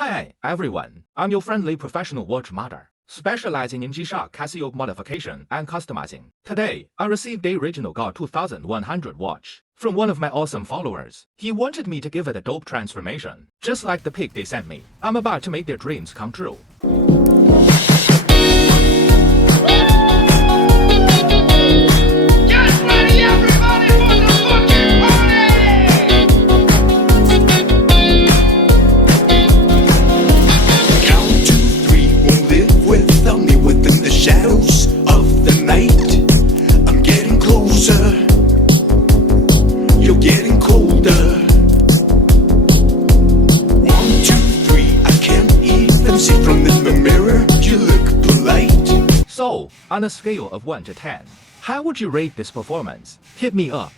Hi everyone, I'm your friendly professional watch modder, specializing in G-Shock Casioak modification and customizing. Today, I received the original GA2100 watch from one of my awesome followers. He wanted me to give it a dope transformation, just like the pic they sent me. I'm about to make their dreams come true. Shadows of the night, I'm getting closer, you're getting colder. 1, 2, 3, I can't even see from the mirror, you look polite. So, on a scale of 1 to 10, how would you rate this performance? Hit me up.